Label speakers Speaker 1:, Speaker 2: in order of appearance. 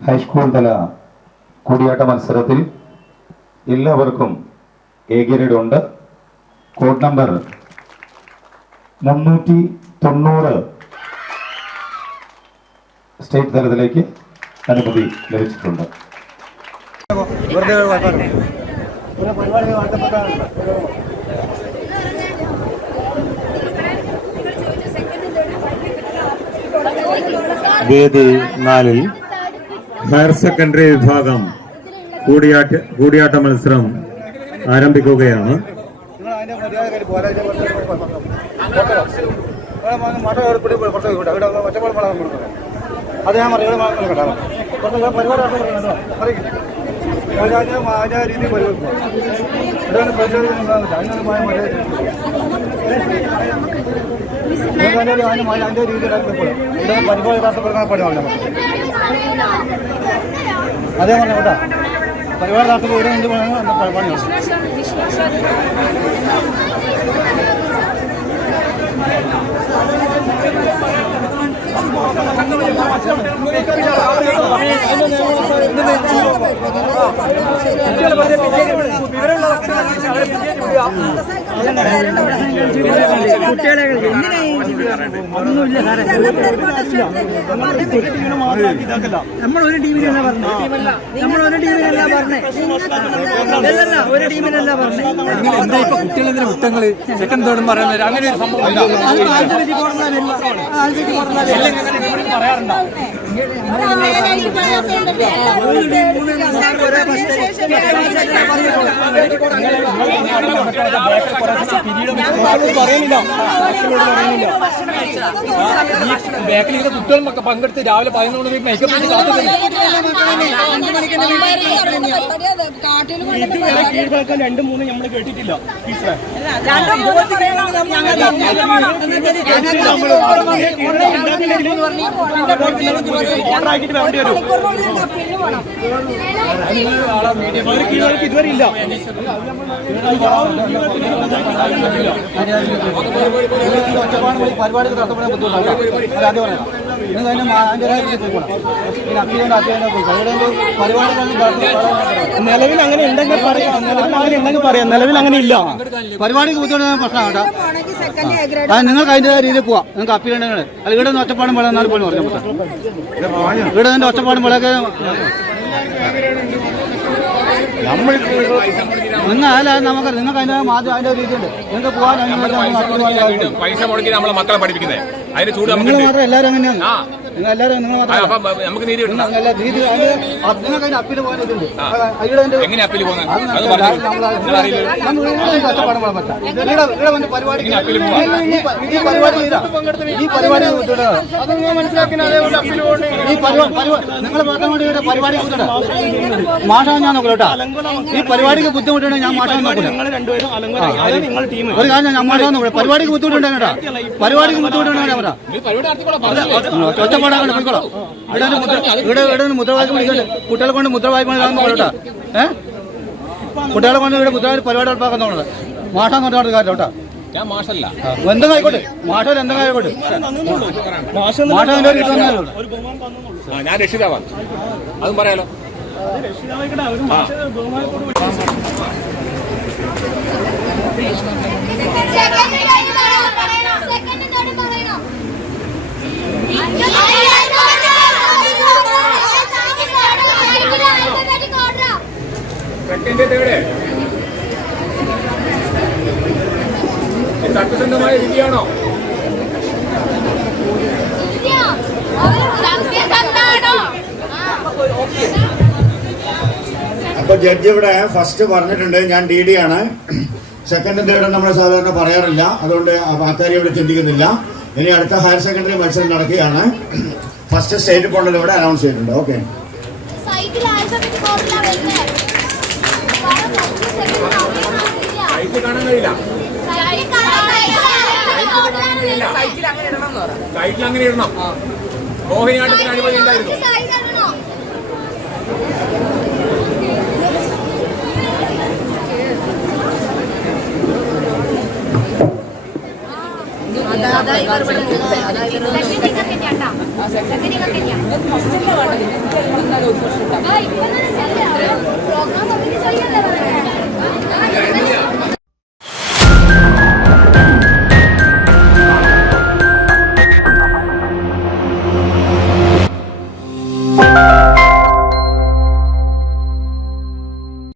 Speaker 1: High school തല കൂടിയാട്ട മത്സരത്തിൽ എല്ലാവർക്കും എ ഗ്രേഡ് ഉണ്ട് കോഡ് നമ്പർ മുന്നൂറ്റി തൊണ്ണൂറ് സ്റ്റേറ്റ് തലത്തിലേക്ക് അനുമതി ലഭിച്ചിട്ടുണ്ട്.
Speaker 2: വേദി നാലിൽ ഹയർ സെക്കൻഡറി വിഭാഗം കൂടിയാട്ട കൂടിയാട്ട മത്സരം ആരംഭിക്കുകയാണ്.
Speaker 3: അത് ഞാൻ മറികട പരിപാടി അതിന്റെ രീതിയിൽ പരിപാടി നിങ്ങൾക്ക് അതിന്റെ രീതിയിൽ പരിപാടി പണിയാണ് അതേ പറഞ്ഞ കേട്ടോ. പരിപാടി നടത്തുമ്പോൾ ഇവിടെ എന്ത്
Speaker 4: നമ്മൾ ഒരു ടീമിനല്ല പറഞ്ഞു നമ്മൾ ഒരു ടീമിനല്ല പറഞ്ഞേ അല്ലല്ല ഒരു ടീമിനല്ല പറഞ്ഞേ
Speaker 5: എന്താ സെക്കൻഡ് തേർഡും പറയാൻ അങ്ങനെ ഒരു സംഭവം?
Speaker 4: അത്
Speaker 5: കുട്ടികളൊക്കെ പങ്കെടുത്ത് രാവിലെ പതിനൊന്ന് മേക്കപ്പ് ചെയ്ത്
Speaker 4: രണ്ടും മൂന്നും നമ്മൾ കേട്ടിട്ടില്ല ഇതുവരെ ഇല്ല
Speaker 3: പരിപാടി ബുദ്ധിമുട്ടാണ് അത്
Speaker 4: നിലവിൽ അങ്ങനെ ഉണ്ടെങ്കിൽ പറയാം. നിലവിൽ അങ്ങനെ ഉണ്ടെങ്കിൽ പറയാം. നിലവിൽ അങ്ങനെ ഇല്ല.
Speaker 3: പരിപാടിക്ക് ബുദ്ധിമുട്ടുള്ള പ്രശ്നമാണ് അത് നിങ്ങൾക്ക് അതിന്റെതായ രീതിയിൽ പോവാം. നിങ്ങൾക്ക് അപ്പീൽ ഉണ്ടെങ്കിൽ. അല്ല ഇവിടെ നിന്ന് ഒറ്റപ്പാടും വെള്ളം എന്നാലും പോലും പറഞ്ഞു പറ്റാം ഇവിടെ നിന്ന് ഒറ്റപ്പാടും വെള്ളമൊക്കെ നിങ്ങൾ അല്ല നമുക്ക് നിങ്ങൾക്ക് അതിന്റെ മാധ്യമം അതിന്റെ രീതിയുണ്ട് നിങ്ങൾക്ക് പോകാൻ
Speaker 5: പൈസ മുടക്കി നമ്മളെ മക്കളെ പഠിപ്പിക്കുന്നത് അതിന്റെ ചൂട്
Speaker 3: നിങ്ങൾ മാത്രം എല്ലാവരും അങ്ങനെയാണ്. നിങ്ങൾ എല്ലാവരും നിങ്ങൾ മാത്രം
Speaker 5: നമുക്ക് നീതി കിട്ടണം.
Speaker 3: പോകാൻ ഇതുണ്ട്.
Speaker 5: എങ്ങനെ അപ്പീൽ പോകുന്നത്?
Speaker 3: അത്
Speaker 5: അത്
Speaker 3: നടക്കില്ല.
Speaker 5: പറഞ്ഞു
Speaker 3: നമ്മൾ
Speaker 5: നിങ്ങൾ അറിയില്ല
Speaker 3: നമ്മൾ ഇവിടെ കഷ്ടപ്പാടും കൂടെ പറ്റാം. ഇവിടെ ഇവിടെ വന്ന് പരിപാടി ഈ- പരിപാടി. ഈ പരിപാടി നിങ്ങൾ മാത്രം ഇവിടെ പരിപാടി ഞാൻ ഈ പരിപാടിക്ക് ബുദ്ധിമുട്ടുണ്ടെങ്കിൽ ഞാൻ മാഷാ നോക്കില്ല.
Speaker 4: നിങ്ങൾ രണ്ടുപേരും അലങ്കോല നിങ്ങൾ ടീം
Speaker 3: ഒരു കാര്യം ഞാൻ നോക്കില്ല. പരിപാടിക്ക് ബുദ്ധിമുട്ടുണ്ടെങ്കിൽ പരിപാടിക്ക് ബുദ്ധിമുട്ടുണ്ടെങ്കിൽ ഞാൻ ഇവിടെ ഇവിടെ മുദ്രവാക്യം കുട്ടികളെ കൊണ്ട് മുദ്രവാക്യം പറയട്ടെ ഏ? കുട്ടികളെ കൊണ്ട് ഇവിടെ മുദ്രവാക്യം പരിപാടി തോന്നുന്നത് മാഷാന്ന് പറഞ്ഞ കാര്യം കേട്ടോ.
Speaker 5: ഞാൻ മാഷല്ല.
Speaker 3: എന്തെങ്കിലും ആയിക്കോട്ടെ. മാഷോ എന്തെങ്കിലും ആയിക്കോട്ടെ. മാഷോ
Speaker 5: ഞാൻ രക്ഷിതാവാണ്. അതും പറയാലോ. സത്യസന്ധമായ വിധിയാണോ
Speaker 6: അപ്പൊ ജഡ്ജ് ഇവിടെ ഫസ്റ്റ് പറഞ്ഞിട്ടുണ്ട് ഞാൻ ഡി ഡി ആണ്. സെക്കൻഡ് തേർഡ് നമ്മൾ സാധാരണ പറയാറില്ല. അതുകൊണ്ട് ആക്കാരി ഇവിടെ ചിന്തിക്കുന്നില്ല. ഇനി അടുത്ത ഹയർ സെക്കൻഡറി മത്സരം നടക്കുകയാണ്. ഫസ്റ്റ് സ്റ്റേറ്റ് പോണ്ടത് ഇവിടെ അനൗൺസ് ചെയ്തിട്ടുണ്ട്. ഓക്കെ
Speaker 5: കാണാൻ കഴിയില്ല. സൈറ്റിൽ അങ്ങനെ ഇടണം. മോഹിനിയാട്ടത്തിന് അനുമതി ഉണ്ടായിരുന്നു.
Speaker 7: സെക്കൻഡ് നിങ്ങൾക്ക് തന്നെയാ. കേട്ടോ സെക്കൻഡ്